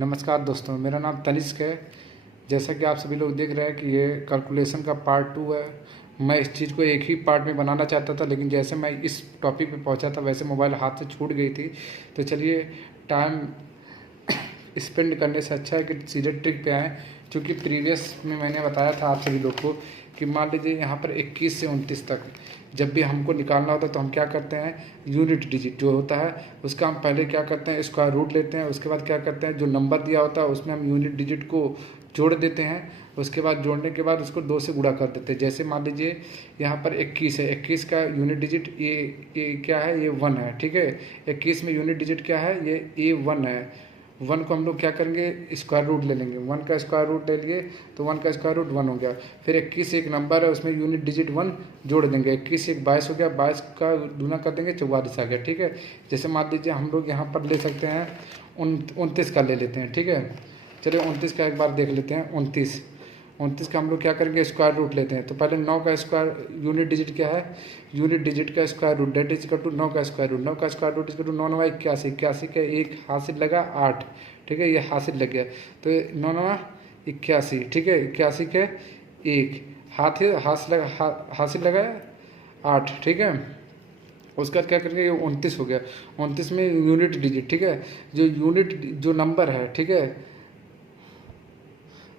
नमस्कार दोस्तों, मेरा नाम तनिष्क है। जैसा कि आप सभी लोग देख रहे हैं कि ये कैलकुलेशन का पार्ट 2 है। मैं इस चीज़ को एक ही पार्ट में बनाना चाहता था, लेकिन जैसे मैं इस टॉपिक पे पहुंचा था वैसे मोबाइल हाथ से छूट गई थी। तो चलिए, टाइम स्पेंड करने से अच्छा है कि सीधे ट्रिक पे आएँ। क्योंकि प्रीवियस में मैंने बताया था आप सभी लोग को कि मान लीजिए यहाँ पर 21 से 29 तक जब भी हमको निकालना होता है तो हम क्या करते हैं, यूनिट डिजिट जो होता है उसका हम पहले क्या करते हैं, स्क्वायर रूट लेते हैं। उसके बाद क्या करते हैं, जो नंबर दिया होता है उसमें हम यूनिट डिजिट को जोड़ देते हैं। उसके बाद जोड़ने के बाद उसको 2 से गुणा कर देते हैं। जैसे मान लीजिए यहाँ पर 21 है, 21 का यूनिट डिजिट ये क्या है, ये 1 है। ठीक है, 21 में यूनिट डिजिट क्या है, ये 1 है। 1 को हम लोग क्या करेंगे, स्क्वायर रूट ले लेंगे। 1 का स्क्वायर रूट ले लिए तो 1 का स्क्वायर रूट 1 हो गया। फिर 21 एक नंबर है, उसमें यूनिट डिजिट 1 जोड़ देंगे। 21 एक 22 हो गया, 22 का गुना कर देंगे, 44 आ गया। ठीक है, जैसे मान लीजिए हम लोग यहाँ पर ले सकते हैं 29 का ले लेते हैं। ठीक है, चलिए 29 का एक बार देख लेते हैं। 29 का हम लोग क्या करेंगे, स्क्वायर रूट लेते हैं। तो पहले 9 का स्क्वायर यूनिट डिजिट क्या है, यूनिट डिजिट का square root that is equal to 9 का स्क्वायर रूट। 9 का square root is equal to 9 9 81, 81 का एक हासिल लगा 8। ठीक है, ये हासिल लग गया तो 9 9 81। ठीक है, 81 के एक हासिल लगा 8। ठीक है, उसके बाद क्या करेंगे, ये 29 हो गया। 29 में यूनिट डिजिट, ठीक है, जो नंबर है, ठीक है,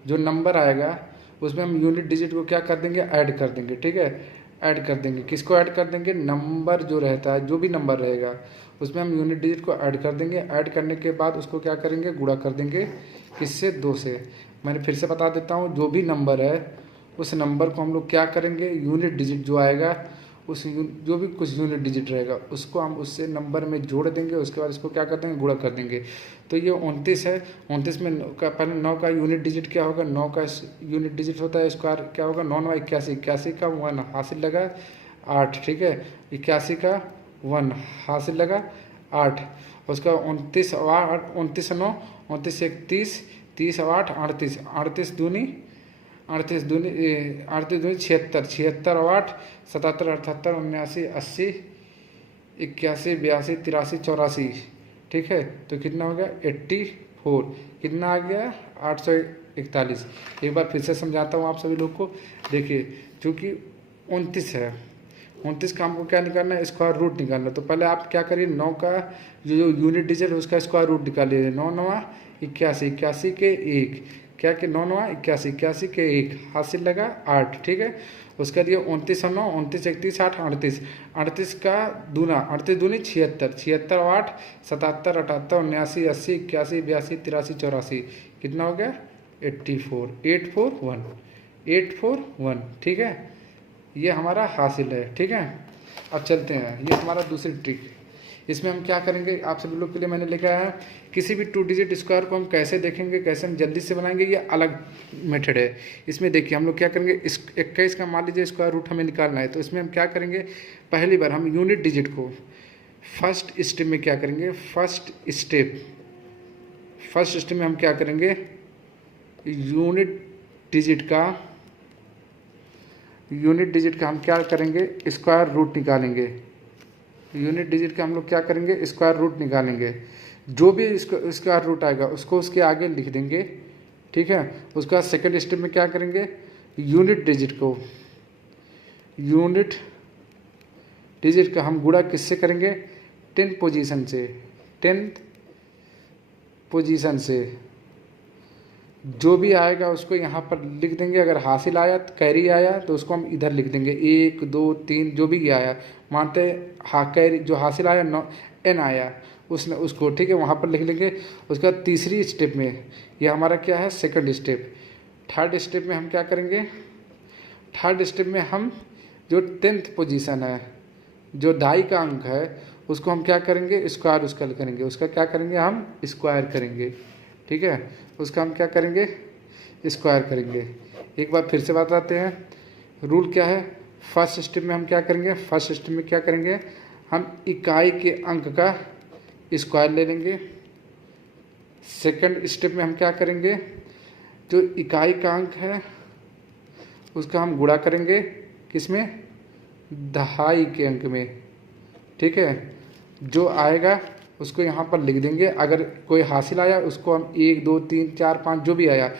जो नंबर आएगा उसमें हम यूनिट डिजिट को क्या कर देंगे, ऐड कर देंगे। ठीक है, ऐड कर देंगे। किसको ऐड कर देंगे, नंबर जो रहता है, जो भी नंबर रहेगा उसमें हम यूनिट डिजिट को ऐड कर देंगे। ऐड करने के बाद उसको क्या करेंगे, गुणा कर देंगे। किससे, 2 से। मैंने फिर से बता देता हूँ, जो भी नंबर है उस नंबर को हम लोग क्या करेंगे, यूनिट डिजिट जो आएगा जो भी कुछ यूनिट डिजिट रहेगा उसको हम उससे नंबर में जोड़ देंगे। उसके बाद इसको क्या कर देंगे, गुणा कर देंगे। तो ये 29 है। 29 में पहले 9 का यूनिट डिजिट क्या होगा, 9 का यूनिट डिजिट होता है स्क्वायर क्या होगा, 9 9 81, 81 का 1 हासिल लगा 8। ठीक है, 81 का 1 हासिल लगा 8। उसका 29 8 29 9 29 1 30, 30 8 38, 38 दूनी 76, 76 और 8 77 78 79 80 81 82 83 84। ठीक है, तो कितना हो गया, 84। कितना आ गया, 841। एक बार फिर से समझाता हूँ आप सभी लोग को। देखिए, चूँकि 29 है, 29 का हमको क्या निकालना है, स्क्वायर रूट निकालना है। तो पहले आप क्या करिए, 9 का जो यूनिट डिजिट है उसका स्क्वायर रूट निकालिए। 9 9 81, 81 के एक क्या कि 9 9 81, 81 के एक हासिल लगा 8। ठीक है, उसका दिया 29 और 9 29 31 8 38, 38 का दूना 38 दूनी 76, 76 और 8 77 78 79 80 81 82 83 84। कितना हो गया, 84 841 841। ठीक है, ये हमारा हासिल है। ठीक है, अब चलते हैं, ये हमारा दूसरी ट्रिक। इसमें हम क्या करेंगे, आप सभी लोग के लिए मैंने लिखा है, किसी भी 2 डिजिट स्क्वायर को हम कैसे देखेंगे, कैसे हम जल्दी से बनाएंगे, ये अलग मेथड है। इसमें देखिए हम लोग क्या करेंगे, 21 का मान लीजिए स्क्वायर रूट हमें निकालना है। तो इसमें हम क्या करेंगे, पहली बार हम यूनिट डिजिट को फर्स्ट स्टेप में क्या करेंगे, फर्स्ट स्टेप में हम क्या करेंगे, यूनिट डिजिट का हम क्या करेंगे, स्क्वायर रूट निकालेंगे। यूनिट डिजिट का हम लोग क्या करेंगे, स्क्वायर रूट निकालेंगे। जो भी स्क्वायर रूट आएगा उसको उसके आगे लिख देंगे। ठीक है, उसके बाद सेकेंड स्टेप में क्या करेंगे, यूनिट डिजिट का हम गुणा किससे करेंगे, 10th पोजीशन से। जो भी आएगा उसको यहाँ पर लिख देंगे। अगर हासिल आया, कैरी आया तो उसको हम इधर लिख देंगे, 1 2 3 जो भी आया। मानते कैरी जो हासिल आया n आया उसको, ठीक है, वहाँ पर लिख लेंगे। उसके बाद तीसरी स्टेप में, ये हमारा क्या है, सेकंड स्टेप। थर्ड स्टेप में हम क्या करेंगे, थर्ड स्टेप में हम जो 10th पोजीशन है, जो दाई का अंक है, उसको हम क्या करेंगे, स्क्वायर उसका करेंगे। उसका क्या करेंगे, हम स्क्वायर करेंगे। ठीक है, उसका हम क्या करेंगे, स्क्वायर करेंगे। एक बार फिर से बताते हैं, रूल क्या है। फर्स्ट स्टेप में हम क्या करेंगे, फर्स्ट स्टेप में क्या करेंगे, हम इकाई के अंक का स्क्वायर ले लेंगे। सेकंड स्टेप में हम क्या करेंगे, जो इकाई का अंक है उसका हम गुणा करेंगे, किसमें, दहाई के अंक में। ठीक है, जो आएगा उसको यहाँ पर लिख देंगे। अगर कोई हासिल आया उसको हम 1 2 3 4 5 जो भी आया,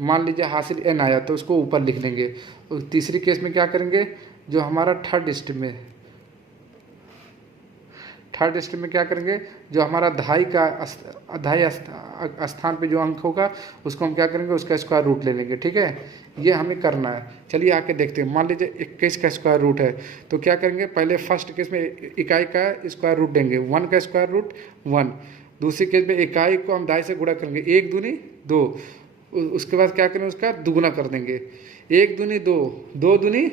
मान लीजिए हासिल n आया तो उसको ऊपर लिख लेंगे। और तीसरी केस में क्या करेंगे, जो हमारा थर्ड स्टेप में क्या करेंगे, जो हमारा दहाई स्थान पे जो अंक होगा उसको हम क्या करेंगे, उसका स्क्वायर रूट ले लेंगे। ठीक है, ये हमें करना है। चलिए आके देखते हैं। मान लीजिए 21 का स्क्वायर रूट है तो क्या करेंगे, पहले फर्स्ट केस में इकाई का स्क्वायर रूट देंगे, 1 का स्क्वायर रूट 1। दूसरी केस में इकाई को हम दहाई से गुणा करेंगे, 1 दूनी 2। उसके बाद क्या करेंगे, उसका दुगुना कर देंगे, 1 दूनी 2, 2 दूनी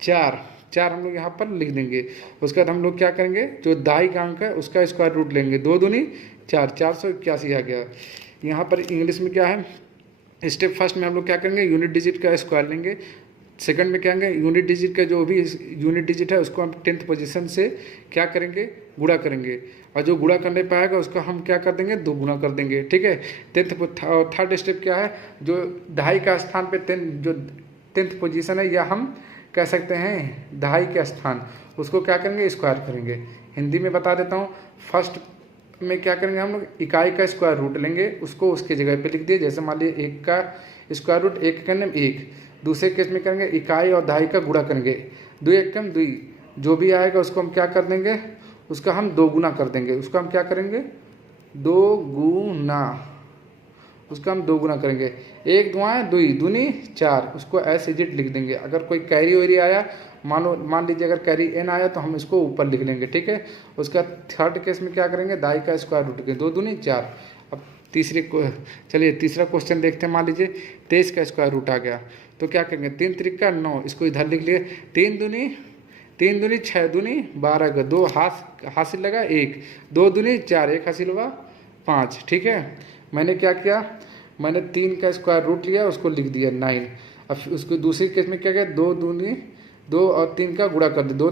4 हम लोग यहाँ पर लिख देंगे। उसके बाद हम लोग क्या करेंगे, जो दाई का अंक है उसका स्क्वायर रूट लेंगे, 2 दूनी 4, 481 आ गया। यहाँ पर इंग्लिश में क्या है, स्टेप फर्स्ट में हम लोग क्या करेंगे, यूनिट डिजिट का स्क्वायर लेंगे। सेकंड में क्या करेंगे, यूनिट डिजिट का जो भी यूनिट डिजिट है उसको हम 10th पोजीशन से क्या करेंगे, गुणा करेंगे। और जो गुणा करने पाएगा उसका हम क्या कर देंगे, 2 गुना कर देंगे। ठीक है, थर्ड स्टेप क्या है, जो दहाई का स्थान पे 10th पोजीशन है, या हम कह सकते हैं दहाई के स्थान, उसको क्या करेंगे, स्क्वायर करेंगे। हिंदी में बता देता हूँ। फर्स्ट में क्या करेंगे, हम लोग इकाई का स्क्वायर रूट लेंगे, उसको उसके जगह पे लिख दिए। जैसे मान लीजिए 1 का स्क्वायर रूट 1 करने में 1। दूसरे केस में करेंगे इकाई और दहाई का गुणा करेंगे, 2 1 कम 2, जो भी आएगा उसको हम क्या कर देंगे, उसका हम 2 गुना कर देंगे। उसका हम क्या करेंगे, 2 गुना, उसका हम 2 गुना करेंगे। 1 दुआएं 2 दूनी 4, उसको ऐसे इजिट लिख देंगे। अगर कोई कैरी वैरी आया, मान लीजिए अगर कैरी n आया तो हम इसको ऊपर लिख लेंगे। ठीक है, उसका थर्ड केस में क्या करेंगे, दाई का स्क्वायर रूट के 2 दूनी 4। अब चलिए तीसरा क्वेश्चन देखते हैं। मान लीजिए 23 का स्क्वायर रूट आ गया तो क्या करेंगे, 3 त्रिका 9, इसको इधर लिख लिए। 3 दूनी 6 दूनी 12 का 2 हासिल लगा 1, 2 दूनी 4, 1 हासिल हुआ 5। ठीक है, मैंने क्या किया, मैंने 3 का स्क्वायर रूट लिया, उसको लिख दिया 9। अब उसको दूसरी केस में क्या किया, 2 दूनी 2 और 3 का गुणा कर दिया, 2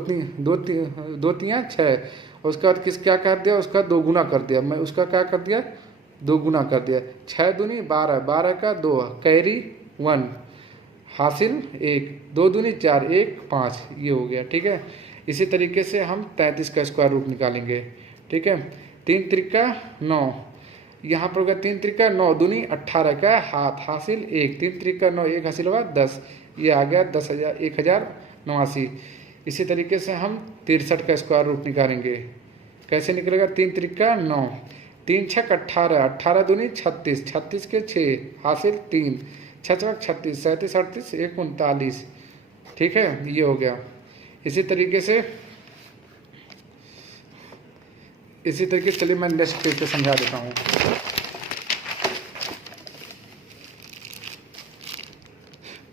3 6। उसके बाद क्या कर दिया, उसका 2 गुना कर दिया। मैं उसका क्या कर दिया, 2 गुना कर दिया। 6 दूनी 12, 12 का 2, कैरी 1, हासिल 1, 2 दूनी 4, 1 5, ये हो गया। ठीक है, इसी तरीके से हम 33 का स्क्वायर रूट निकालेंगे। ठीक है, 3 त्रिका 9, यहाँ पर होगा 3 त्रिका 9 दूनी 18 का हासिल 1, 3 त्रिका 9, 1 हासिल हुआ 10, ये आ गया 1089। इसी तरीके से हम 63 का स्क्वायर रूट निकालेंगे। कैसे निकलेगा, 3 त्रिका 9, 3 छक 18, 18 दूनी 36, 36 के 6 हासिल 3, 6 छक 36, 37 38 1 39। ठीक है, ये हो गया। इसी तरीके से चलिए मैं नेक्स्ट पेज पे समझा देता हूँ।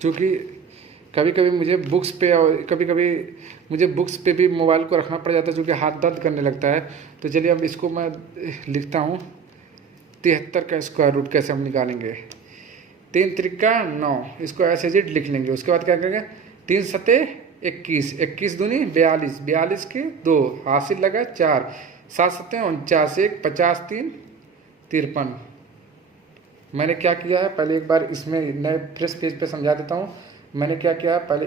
क्योंकि कभी कभी मुझे बुक्स पे और कभी कभी मुझे बुक्स पे भी मोबाइल को रखना पड़ जाता है, क्योंकि हाथ दर्द करने लगता है। तो चलिए अब इसको मैं लिखता हूँ। 73 का स्क्वायर रूट कैसे हम निकालेंगे, 3 त्रिका 9, इसको ऐसे जिट लिख लेंगे। उसके बाद क्या करेंगे, 3 सते 21, 21 दूनी 42, 42 के 2 हासिल लगा 4, 7 सते 49, 1 50 3 53। मैंने क्या किया है, पहले एक बार इसमें नए फ्रेश पेज पे समझा देता हूँ। मैंने क्या किया है, पहले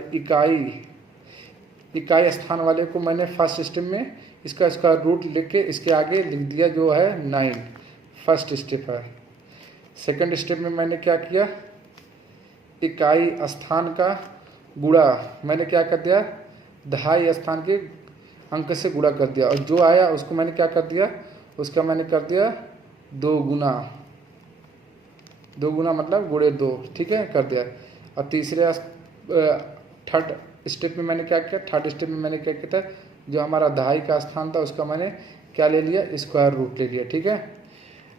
इकाई स्थान वाले को मैंने फर्स्ट स्टेप में इसका स्क्वायर रूट लिख के इसके आगे लिख दिया, जो है 9, फर्स्ट स्टेप है। सेकंड स्टेप में मैंने क्या किया, इकाई स्थान का गुणा मैंने क्या कर दिया, दहाई स्थान के अंक से गुणा कर दिया, और जो आया उसको मैंने क्या कर दिया, उसका मैंने कर दिया 2 गुना, 2 गुना मतलब गुणे 2। ठीक है, कर दिया। और तीसरे थर्ड स्टेप में मैंने क्या किया, थर्ड स्टेप में मैंने क्या किया था, जो हमारा दहाई का स्थान था उसका मैंने क्या ले लिया, स्क्वायर रूट ले लिया। ठीक है,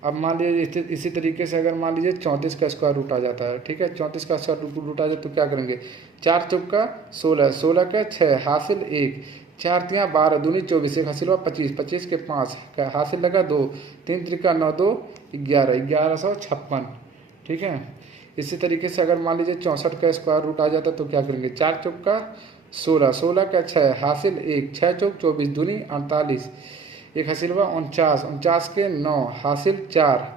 अब मान लीजिए इसी तरीके से अगर मान लीजिए 34 का स्क्वायर रूट आ जाता है। ठीक है, 34 का स्क्वायर रूट आ जाए तो क्या करेंगे, 4 चौका 16, 16 का 6 हासिल 1, 4 तियाँ 12 दूनी 24, 1 हासिल हुआ 25, 25 के 5 का हासिल लगा 2, 3 त्रिका 9 2 11, 1156। ठीक है, इसी तरीके से अगर मान लीजिए 64 का स्क्वायर रूट आ जाता तो क्या करेंगे, 4 चौका 16, 16 का 6 हासिल 1, 6 चौक 24 दूनी 48, 1 हासिल हुआ 49, 49 के 9 हासिल 4,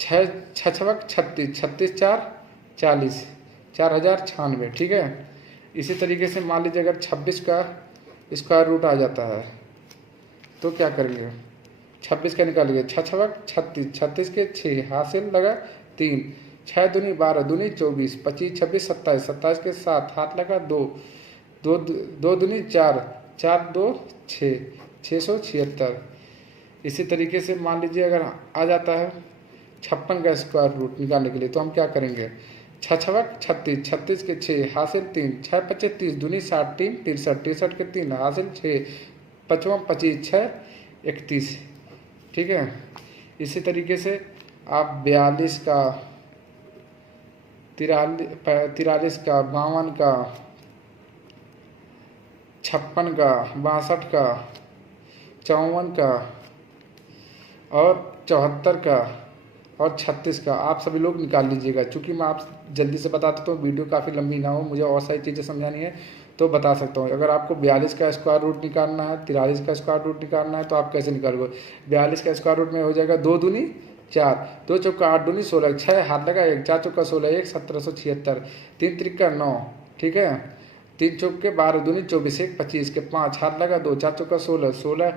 6 छक 36, 36 4 40, 4096। ठीक है, इसी तरीके से मान लीजिए अगर 26 का स्क्वायर रूट आ जाता है तो क्या करेंगे, 26 का निकालिए, 6 छवक 36, 36 के 6 हासिल लगा 3, 6 दूनी 12, दूनी 24, 25 26 27, 27 के 7 हाथ लगा 2, 2 दूनी 4, 4 2 6, 676। इसी तरीके से मान लीजिए अगर आ जाता है 56 का स्क्वायर रूट निकालने के लिए, तो हम क्या करेंगे, 6 छवक 36, 36 के 6 हासिल 3, 6 25 30, दूनी 60, 3 63, 63 के 3 हासिल 6, 55 25 6 31। ठीक है। इसी तरीके से आप 42 का, 43 का, 52 का, 56 का, 62 का, 54 का और 74 का और 36 का आप सभी लोग निकाल लीजिएगा। चूँकि मैं आप जल्दी से बता देता हूँ, वीडियो काफ़ी लंबी ना हो, मुझे और सारी चीज़ें समझानी है तो बता सकता हूँ। अगर आपको 42 का स्क्वायर रूट निकालना है, 43 का स्क्वायर रूट निकालना है, तो आप कैसे निकालोगे। 42 का स्क्वायर रूट में हो जाएगा 2 दूनी 4, 2 चौका 8 दूनी 16, 6 हाथ लगा 1, 4 चौका 16 1 1776, 3 त्रिका 9। ठीक है। 3 चौके 12 दूनी 24, 1 25 के 5 हाथ लगा 2, 4 चौका 16 16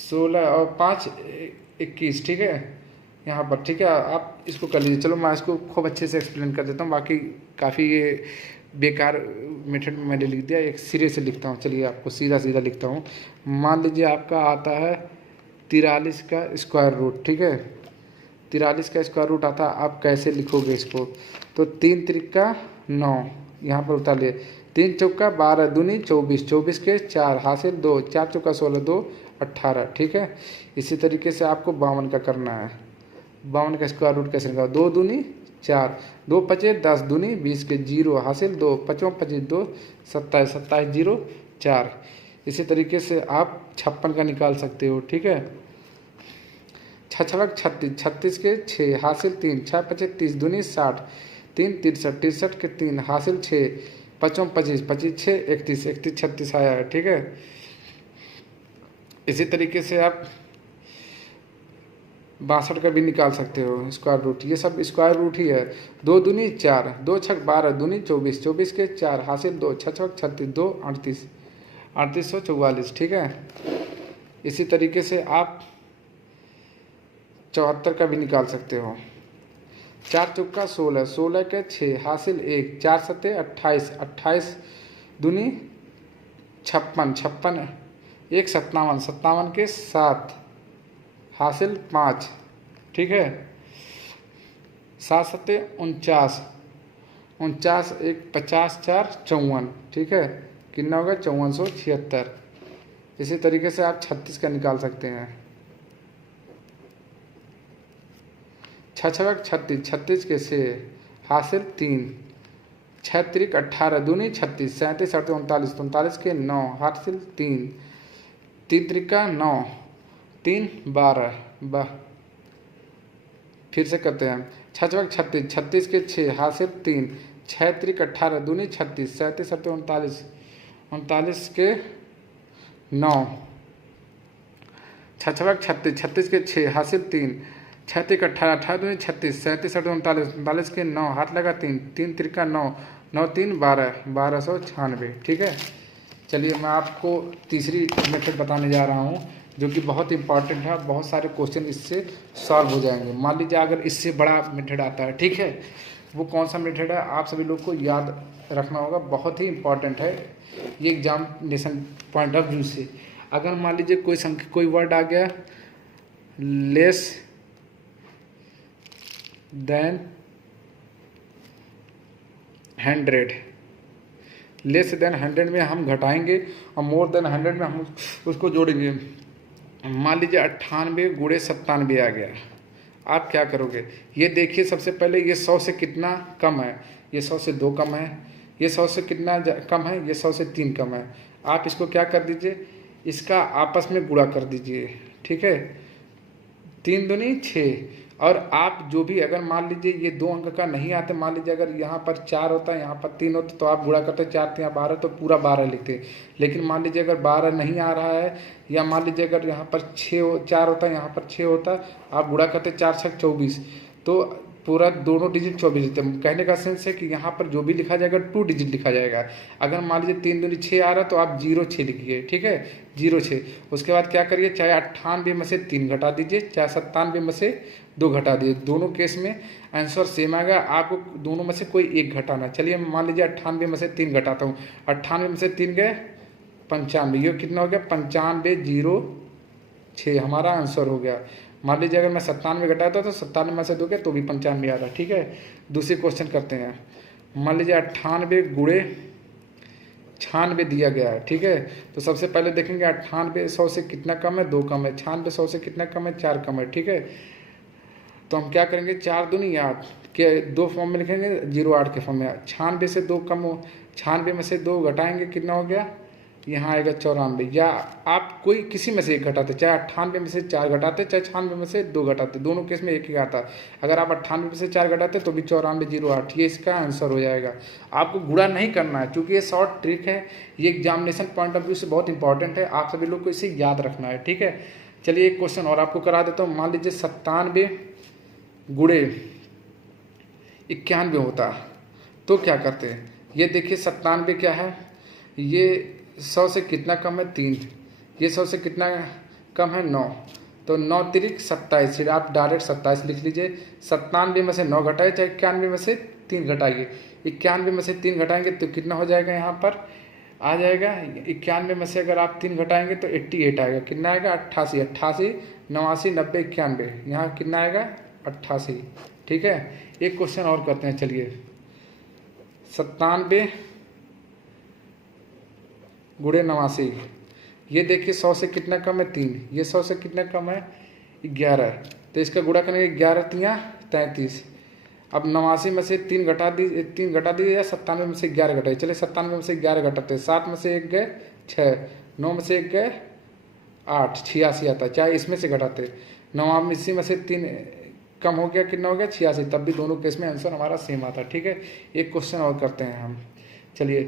16 और 5 21। ठीक है यहाँ पर। ठीक है, आप इसको कर लीजिए। चलो मैं इसको खूब अच्छे से एक्सप्लेन कर देता हूँ, बाकी काफ़ी ये बेकार मेथड में मैंने लिख दिया, एक सिरे से लिखता हूँ। चलिए आपको सीधा सीधा लिखता हूँ। मान लीजिए आपका आता है 43 का स्क्वायर रूट। ठीक है, 43 का स्क्वायर रूट आता है, आप कैसे लिखोगे इसको, तो 3 त्रिका 9 यहाँ पर उतार लिए, 3 चौका 12 दूनी 24, 24 के 4 हासिल 2, 4 चौका 16 2 18। ठीक है। इसी तरीके से आपको 52 का करना है। 52 का स्क्वायर रूट कैसे निकालो, 2 दूनी 4, 2 पचे 10 दूनी 20 के 0 हासिल 2, 55 25 2 27, 27 0 4। इसी तरीके से आप 56 का निकाल सकते हो। ठीक है। 6 छवक 36, 36 के 6 हासिल 3, 6 पचे 30 दूनी 60, 3 63, 63 के 3 हासिल 6, 55 25 25 6 31, 31 36 आया है। ठीक है। इसी तरीके से आप 62 का भी निकाल सकते हो स्क्वायर रूट। ये सब स्क्वायर रूट ही है। 2 दूनी 4, 2 छक 12 दूनी 24, 24 के 4 हासिल 2, 6 छक 36 2 38, 3844। ठीक है। इसी तरीके से आप 74 का भी निकाल सकते हो। 4 चौका 16, 16 के 6 हासिल 1, 4 सत्ते 28, 28 दूनी 56, 56 1 57, 57 के 7 हासिल 5। ठीक है। 7 सत्ते 49, 49 1 50 4 54। ठीक है। कितना होगा 5476। इसी तरीके से आप 36 का निकाल सकते हैं। 6 छवक 36, 36 के 6 हासिल 3, 6 त्रिक 18 दूनी 36, 37 38 39, 39 के 9 हासिल 3, 3 त्रिका 9, 3 12। फिर से करते हैं। 6 चौक 36, 36 के 6 हासिल 3, 6 त्रिक 18 दूनी 36, 37 38 39, 39 के 9, 6 चौक 36, 36 के 6 हासिल 3, 6 त्रिक 18 18 दूनी 36, 37 38 39, 39 के 9 हाथ लगा 3, 3 त्रिका 9, 9 3 12, 1296। ठीक है। चलिए मैं आपको तीसरी मेथड बताने जा रहा हूँ जो कि बहुत इंपॉर्टेंट है। बहुत सारे क्वेश्चन इससे सॉल्व हो जाएंगे। मान लीजिए अगर इससे बड़ा मेथड आता है, ठीक है, वो कौन सा मेथड है आप सभी लोग को याद रखना होगा, बहुत ही इंपॉर्टेंट है ये एग्जामिनेशन पॉइंट ऑफ व्यू से। अगर मान लीजिए कोई संख्या, कोई वर्ड आ गया लेस देन 100, लेस देन 100 में हम घटाएंगे और मोर देन 100 में हम उसको जोड़ेंगे। मान लीजिए 98 गुणे 97 आ गया, आप क्या करोगे, ये देखिए सबसे पहले ये 100 से कितना कम है, ये 100 से 2 कम है, ये 100 से कितना कम है, ये 100 से 3 कम है। आप इसको क्या कर दीजिए, इसका आपस में गुणा कर दीजिए। ठीक है। 3 दूनी 6। और आप जो भी, अगर मान लीजिए ये 2 अंक का नहीं आते, मान लीजिए अगर यहाँ पर 4 होता है, यहाँ पर 3 होता, तो आप गुणा करते 4 3 12 तो पूरा 12 लिखते। लेकिन मान लीजिए अगर 12 नहीं आ रहा है, या मान लीजिए अगर यहाँ पर 4 होता है, यहाँ पर 6 होता, आप गुणा करते 4 6 24, तो पूरा दोनों डिजिट 24 देते हैं। कहने का सेंस है कि यहाँ पर जो भी लिखा जाएगा 2 डिजिट लिखा जाएगा। अगर मान लीजिए 3 दूनी 6 आ रहा है तो आप 06 लिखिए, ठीक है, 06। उसके बाद क्या करिए, चाहे 98 में से 3 घटा दीजिए, चाहे 97 में से 2 घटा दीजिए, दोनों केस में आंसर सेम आएगा। आपको दोनों में से कोई एक घटाना। चलिए मान लीजिए 98 में से 3 घटाता हूँ, 98 में से 3 गए 95, ये कितना हो गया 9506 हमारा आंसर हो गया। मान लीजिए अगर मैं 97 घटाता तो 97 में से 2 गए तो भी 95 आ रहा, ठीक है। दूसरी क्वेश्चन करते हैं। मान लीजिए 98 गुणे 96 दिया गया है, ठीक है। तो सबसे पहले देखेंगे 98 100 से कितना कम है, 2 कम है। 96 100 से कितना कम है, 4 कम है, ठीक है। तो हम क्या करेंगे, 4 दूनी 8 के 2 फॉर्म में लिखेंगे, 08 के फॉर्म में। 96 से 2 कम हो, 96 में से 2 घटाएंगे, कितना हो गया, यहाँ आएगा 94। या आप कोई किसी में से एक घटाते, चाहे 98 में से 4 घटाते, चाहे 96 में से 2 घटाते, दोनों केस में एक ही आता। अगर आप 98 में से 4 घटाते तो भी 9408, ये इसका आंसर हो जाएगा। आपको गुणा नहीं करना है, क्योंकि ये शॉर्ट ट्रिक है, ये एग्जामिनेशन पॉइंट ऑफ व्यू से बहुत इंपॉर्टेंट है। आप सभी लोग को इसे याद रखना है, ठीक है। चलिए एक क्वेश्चन और आपको करा देता हूँ। मान लीजिए 97 गुणे 91 होता तो क्या करते हैं। ये देखिए 97 क्या है, ये 100 से कितना कम है, 3। ये 100 से कितना कम है, 9। तो 9 तिरिक 27, फिर आप डायरेक्ट 27 लिख लीजिए। 97 में से 9 घटाए, चाहे 91 में से 3 घटाइए। 91 में से 3 घटाएंगे तो कितना हो जाएगा, यहाँ पर आ जाएगा 91 में से अगर आप 3 घटाएंगे तो 88 आएगा। कितना आएगा, 88, 88, 89, 90, 91, यहाँ कितना आएगा 88, ठीक है। एक क्वेश्चन और करते हैं, चलिए। 97 गुणे 89, ये देखिए 100 से कितना कम है, 3। ये 100 से कितना कम है, 11। तो इसका गुणा करेंगे, 11 3 33। अब 89 में से 3 घटा दीजिए, 3 घटा दीजिए, या 97 में से 11 घटाइए। चलिए 97 में से 11 घटाते हैं, 7 में से 1 गए 6, 9 में से 1 गए 8, 86 आता है। चाहे इसमें से घटाते, 89 में से 3 कम हो गया, कितना हो गया 86, तब भी दोनों केस में आंसर हमारा सेम आता है, ठीक है। एक क्वेश्चन और करते हैं हम, चलिए।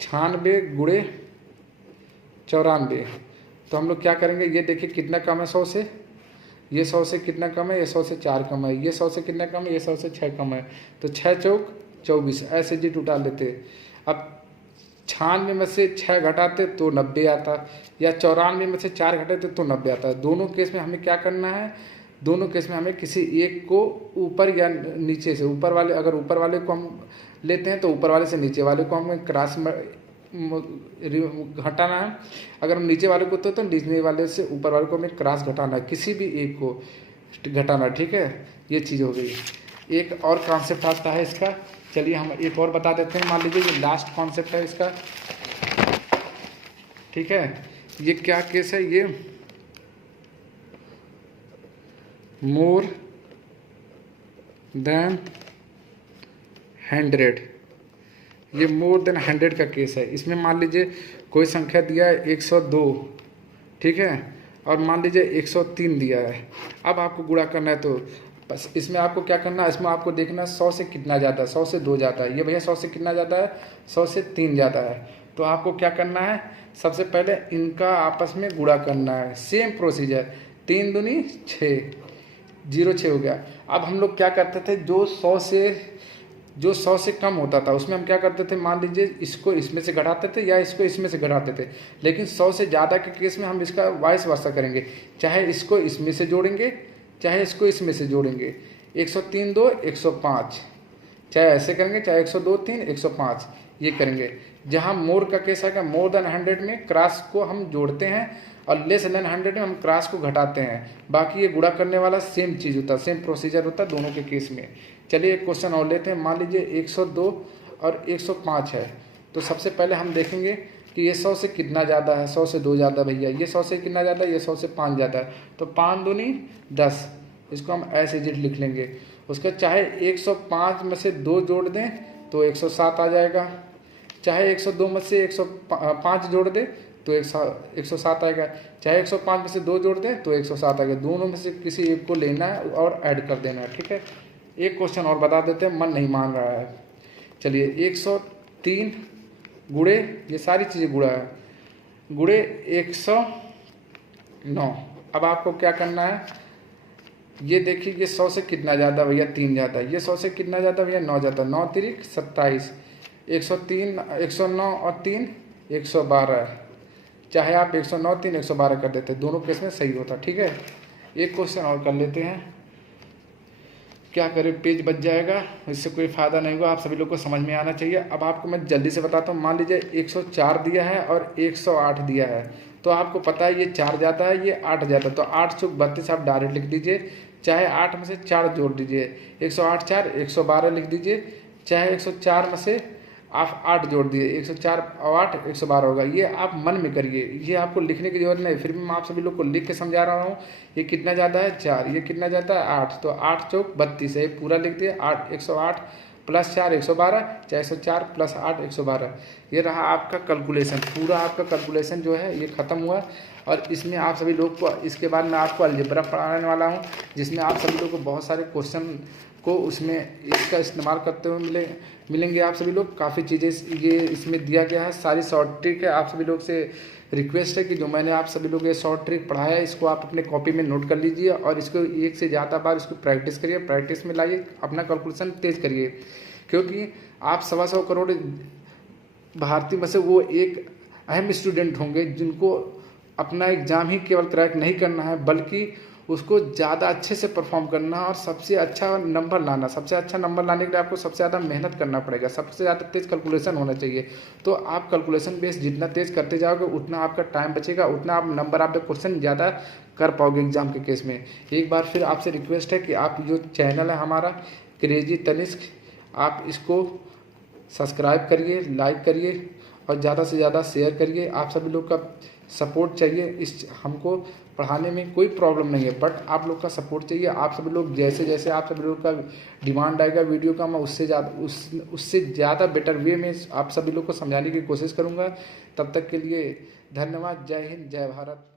96 गुणे 94, तो हम लोग क्या करेंगे, ये देखिए कितना कम है 100 से, ये 100 से कितना कम है, ये 100 से 4 कम है, ये 100 से कितना कम है, ये 100 से 6 कम है। तो 6 चौक 24, ऐसे जी उठा लेते। अब 96 में से 6 घटाते तो 90 आता, या 94 में से 4 घटाते तो 90 आता है। दोनों केस में हमें क्या करना है, दोनों केस में हमें किसी एक को ऊपर या नीचे से, ऊपर वाले, अगर ऊपर वाले को हम लेते हैं तो ऊपर वाले से नीचे वाले को हमें क्रॉस घटाना है। अगर हम नीचे वाले को तो नीचे वाले से ऊपर वाले को हमें क्रॉस घटाना है, किसी भी एक को घटाना, ठीक है। ये चीज़ हो गई। एक और कॉन्सेप्ट आता है इसका, चलिए हम एक और बता देते हैं। मान लीजिए ये लास्ट कॉन्सेप्ट है इसका, ठीक है। ये क्या केस है, ये मोर देन 100, ये मोर देन 100 का केस है। इसमें मान लीजिए कोई संख्या दिया है 102, ठीक है, और मान लीजिए 103 दिया है। अब आपको गुणा करना है, तो बस इसमें आपको क्या करना है, इसमें आपको देखना 100 से कितना ज़्यादा है, 100 से 2 ज़्यादा है। ये भैया 100 से कितना ज़्यादा है, 100 से 3 ज़्यादा है। तो आपको क्या करना है, सबसे पहले इनका आपस में गुणा करना है, सेम प्रोसीजर। 3 दूनी 6, 06 हो गया। अब हम लोग क्या करते थे, जो 100 से कम होता था उसमें हम क्या करते थे, मान लीजिए इसको इसमें से घटाते थे या इसको इसमें से घटाते थे। लेकिन 100 से ज़्यादा के केस में हम इसका वाइस वर्सा करेंगे, चाहे इसको इसमें से जोड़ेंगे, चाहे इसको इसमें से जोड़ेंगे। 103 2 105, चाहे ऐसे करेंगे, चाहे 102 3 105, ये करेंगे। जहाँ मोर का केस आएगा, मोर देन 100 में क्रॉस को हम जोड़ते हैं, और लेस देन 100 में हम क्रॉस को घटाते हैं। बाकी ये गुणा करने वाला सेम चीज़ होता है, सेम प्रोसीजर होता है दोनों के केस में। चलिए एक क्वेश्चन और लेते हैं। मान लीजिए 102 और 105 है, तो सबसे पहले हम देखेंगे कि ये 100 से कितना ज़्यादा है। 100 से 2 ज़्यादा भैया, ये 100 से कितना ज़्यादा है, ये 100 से 5 ज़्यादा है। तो 5 दूनी 10, इसको हम ऐसे जिट लिख लेंगे। उसका चाहे 105 में से 2 जोड़ दें तो 107 आ जाएगा, चाहे 102 में से 105 जोड़ दें तो 107 आएगा, चाहे 105 में से 2 जोड़ दें तो 107 आएगा। दोनों में से किसी एक को लेना है और ऐड कर देना है, ठीक है। एक क्वेश्चन और बता देते हैं, मन नहीं मान रहा है। चलिए 103 गुणे, ये सारी चीज़ें गुणा है, गुणे 109। अब आपको क्या करना है, ये देखिए, ये 100 से कितना ज़्यादा भैया 3 ज़्यादा, ये 100 से कितना ज़्यादा भैया 9 ज़्यादा, 9 तिरिक 27, 103, 109 और 3 112। चाहे आप 109 3 112 कर देते, दोनों केस में सही होता। ठीक है, एक क्वेश्चन और कर लेते हैं। क्या करें, पेज बच जाएगा, इससे कोई फ़ायदा नहीं होगा, आप सभी लोग को समझ में आना चाहिए। अब आपको मैं जल्दी से बताता हूँ। मान लीजिए 104 दिया है और 108 दिया है, तो आपको पता है ये 4 जाता है, ये 8 जाता है, तो 8 चौक 32 आप डायरेक्ट लिख दीजिए। चाहे 8 में से 4 जोड़ दीजिए, 108 4 112 लिख दीजिए। चाहे 104 में से आप 8 जोड़ दिए, 104 और 8 112 होगा। ये आप मन में करिए, ये आपको लिखने की जरूरत नहीं, फिर भी मैं आप सभी लोग को लिख के समझा रहा हूँ। ये कितना जाता है 4, ये कितना जाता है 8, तो 8 चौक 32 है, पूरा लिख दिए। 8 108 प्लस 4 112, चाहे 104 प्लस 8 112। ये रहा आपका कैलकुलेशन, पूरा आपका कैलकुलेशन जो है ये ख़त्म हुआ। और इसमें आप सभी लोग को, इसके बाद मैं आपको अलजेब्रा पढ़ाने वाला हूँ, जिसमें आप सभी लोग को बहुत सारे क्वेश्चन को उसमें इसका इस्तेमाल करते हुए मिलेंगे आप सभी लोग। काफ़ी चीज़ें ये इसमें दिया गया है, सारी शॉर्ट ट्रिक है। आप सभी लोग से रिक्वेस्ट है कि जो मैंने आप सभी लोग ये शॉर्ट ट्रिक पढ़ाया है, इसको आप अपने कॉपी में नोट कर लीजिए और इसको एक से ज़्यादा बार इसको प्रैक्टिस करिए, प्रैक्टिस में लाइए, अपना कैलकुलेशन तेज करिए। क्योंकि आप 125 करोड़ भारतीय में से वो एक अहम स्टूडेंट होंगे जिनको अपना एग्ज़ाम ही केवल क्रैक नहीं करना है, बल्कि उसको ज़्यादा अच्छे से परफॉर्म करना और सबसे अच्छा नंबर लाना। सबसे अच्छा नंबर लाने के लिए आपको सबसे ज़्यादा मेहनत करना पड़ेगा, सबसे ज़्यादा तेज़ कैलकुलेशन होना चाहिए। तो आप कैलकुलेशन बेस जितना तेज़ करते जाओगे उतना आपका टाइम बचेगा, उतना आप नंबर आप क्वेश्चन ज़्यादा कर पाओगे एग्जाम के केस में। एक बार फिर आपसे रिक्वेस्ट है कि आप जो चैनल है हमारा क्रेजी तनिष्क, आप इसको सब्सक्राइब करिए, लाइक करिए और ज़्यादा से ज़्यादा शेयर करिए। आप सभी लोग का सपोर्ट चाहिए, इस हमको पढ़ाने में कोई प्रॉब्लम नहीं है, बट आप लोग का सपोर्ट चाहिए। आप सभी लोग जैसे जैसे आप सभी लोग का डिमांड आएगा वीडियो का, मैं उससे ज़्यादा बेटर वे में आप सभी लोग को समझाने की कोशिश करूँगा। तब तक के लिए धन्यवाद। जय हिंद, जय भारत।